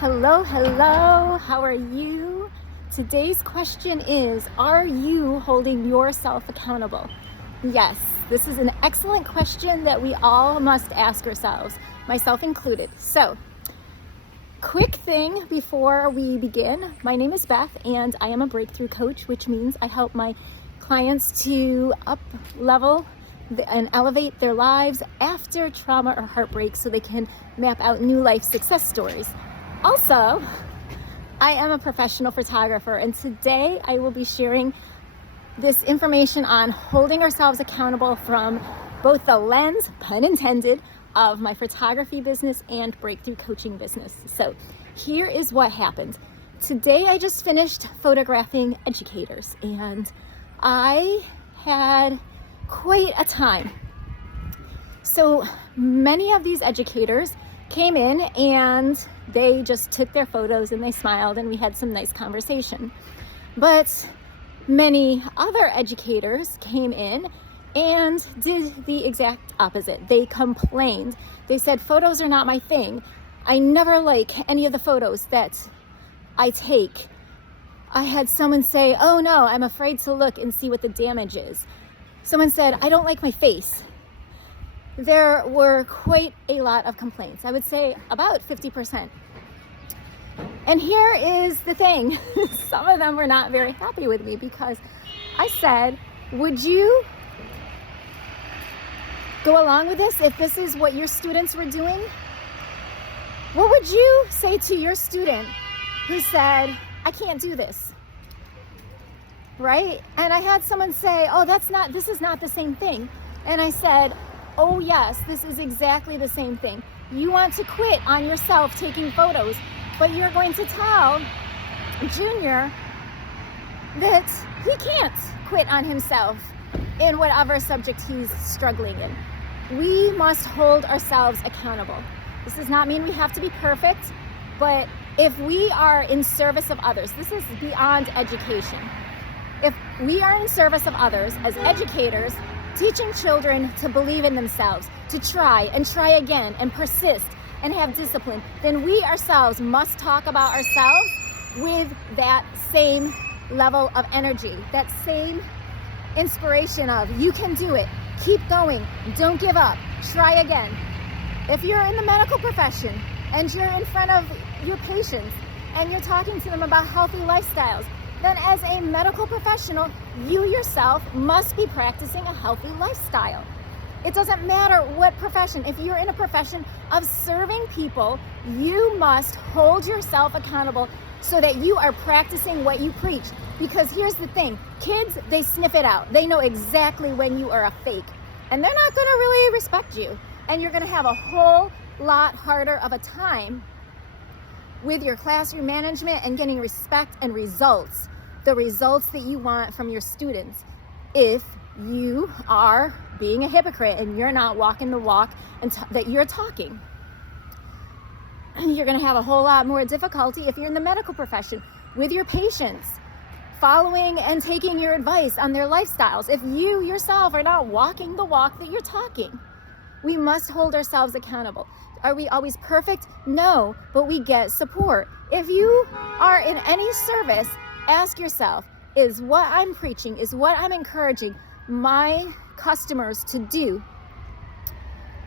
Hello, how are you? Today's question is, are you holding yourself accountable? Yes, this is an excellent question that we all must ask ourselves, myself included. So, quick thing before we begin. My name is Beth and I am a breakthrough coach, which means I help my clients to up level and elevate their lives after trauma or heartbreak so they can map out new life success stories. Also, I am a professional photographer, and today I will be sharing this information on holding ourselves accountable from both the lens, pun intended, of my photography business and breakthrough coaching business. So here is what happened. Today I just finished photographing educators, and I had quite a time. So many of these educators came in and they just took their photos and they smiled and we had some nice conversation. But many other educators came in and did the exact opposite. They complained. They said, photos are not my thing. I never like any of the photos that I take. I had someone say, oh no, I'm afraid to look and see what the damage is. Someone said, I don't like my face. There were quite a lot of complaints. I would say about 50%. And here is the thing. Some of them were not very happy with me because I said, would you go along with this if this is what your students were doing? What would you say to your student who said, I can't do this? Right? And I had someone say, oh, this is not the same thing. And I said, oh yes, this is exactly the same thing. You want to quit on yourself taking photos, but you're going to tell Junior that he can't quit on himself in whatever subject he's struggling in. We must hold ourselves accountable. This does not mean we have to be perfect, but if we are in service of others, this is beyond education. If we are in service of others as educators, teaching children to believe in themselves, to try and try again and persist and have discipline, then we ourselves must talk about ourselves with that same level of energy, that same inspiration of, you can do it, keep going, don't give up, try again. If you're in the medical profession and you're in front of your patients and you're talking to them about healthy lifestyles, then as a medical professional, you yourself must be practicing a healthy lifestyle. It doesn't matter what profession. If you're in a profession of serving people, you must hold yourself accountable so that you are practicing what you preach. Because here's the thing, kids, they sniff it out. They know exactly when you are a fake. And they're not gonna really respect you. And you're gonna have a whole lot harder of a time with your classroom management and getting respect and results, the results that you want from your students, if you are being a hypocrite and you're not walking the walk and that you're talking. And you're going to have a whole lot more difficulty if you're in the medical profession with your patients, following and taking your advice on their lifestyles. If you yourself are not walking the walk that you're talking, we must hold ourselves accountable. Are we always perfect? No, but we get support. If you are in any service, ask yourself, is what I'm preaching, is what I'm encouraging my customers to do,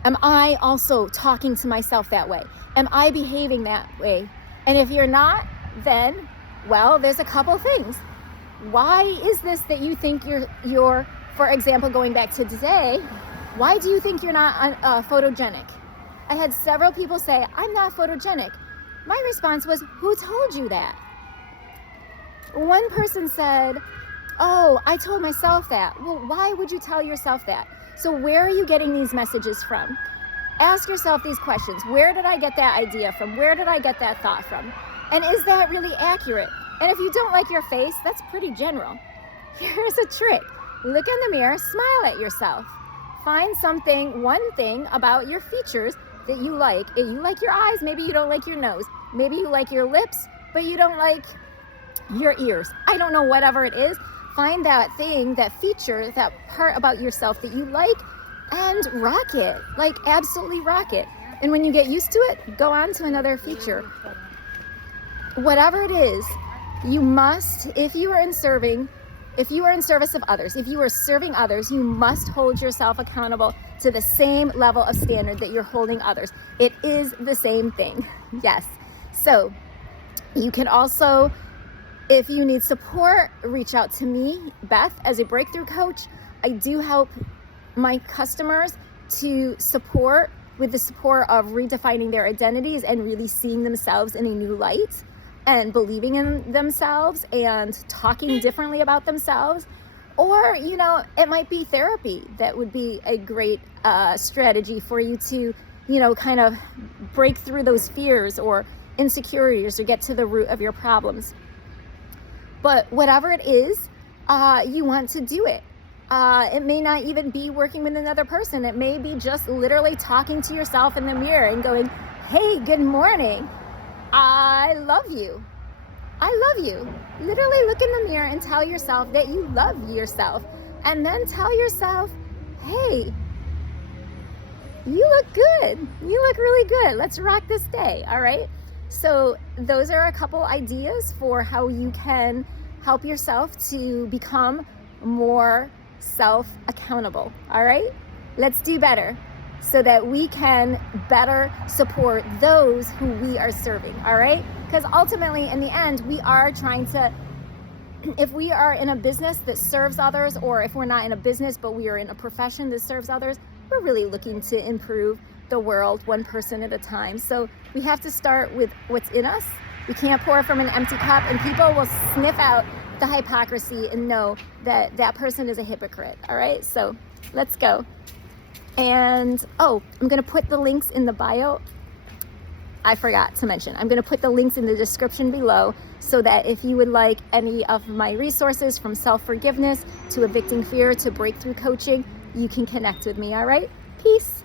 am I also talking to myself that way? Am I behaving that way? And if you're not, then, well, there's a couple things. Why is this that you think you're, for example, going back to today, why do you think you're not photogenic? I had several people say, I'm not photogenic. My response was, who told you that? One person said, oh, I told myself that. Well, why would you tell yourself that? So where are you getting these messages from? Ask yourself these questions. Where did I get that idea from? Where did I get that thought from? And is that really accurate? And if you don't like your face, that's pretty general. Here's a trick. Look in the mirror, smile at yourself. Find something, one thing about your features that you like. If you like your eyes, maybe you don't like your nose. Maybe you like your lips, but you don't like your ears. I don't know, whatever it is. Find that thing, that feature, that part about yourself that you like, and rock it. Like, absolutely rock it. And when you get used to it, go on to another feature. whatever it is, you must, if you are in service of others, if you are serving others, you must hold yourself accountable to the same level of standard that you're holding others. It is the same thing. Yes. So you can also, if you need support, reach out to me, Beth, as a breakthrough coach. I do help my customers to support with the support of redefining their identities and really seeing themselves in a new light and believing in themselves and talking differently about themselves. Or, it might be therapy that would be a great strategy for you to, kind of break through those fears or insecurities or get to the root of your problems. But whatever it is, you want to do it. It may not even be working with another person. It may be just literally talking to yourself in the mirror and going, hey, good morning. I love you. I love you. Literally look in the mirror and tell yourself that you love yourself. And then tell yourself, hey, you look good. You look really good. Let's rock this day. All right. So those are a couple ideas for how you can help yourself to become more self-accountable. All right. Let's do better, so that we can better support those who we are serving, all right? Because ultimately, in the end, we are trying to, if we are in a business that serves others, or if we're not in a business, but we are in a profession that serves others, we're really looking to improve the world one person at a time. So we have to start with what's in us. We can't pour from an empty cup, and people will sniff out the hypocrisy and know that that person is a hypocrite, all right? So let's go. And I'm going to put the links in the bio. I forgot to mention, I'm going to put the links in the description below, so that if you would like any of my resources, from self-forgiveness to evicting fear to breakthrough coaching, you can connect with me. All right. Peace.